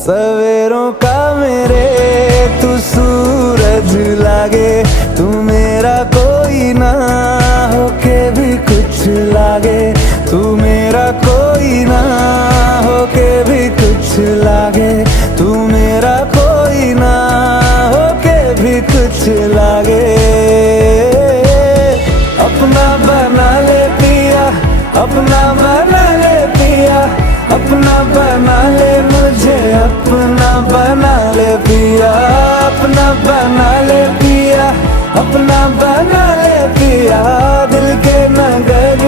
सवेरों का मेरे तू सूरज लागे, तू मेरा कोई ना होके भी कुछ लागे, तू मेरा कोई ना होके भी कुछ लागे, तू मेरा कोई ना होके भी कुछ लागे। अपना बना ले पिया, अपना बना ले पिया, अपना बना ले मुझे, अपना बना ले पिया, अपना बना ले पिया, अपना बना ले पिया। दिल के नगर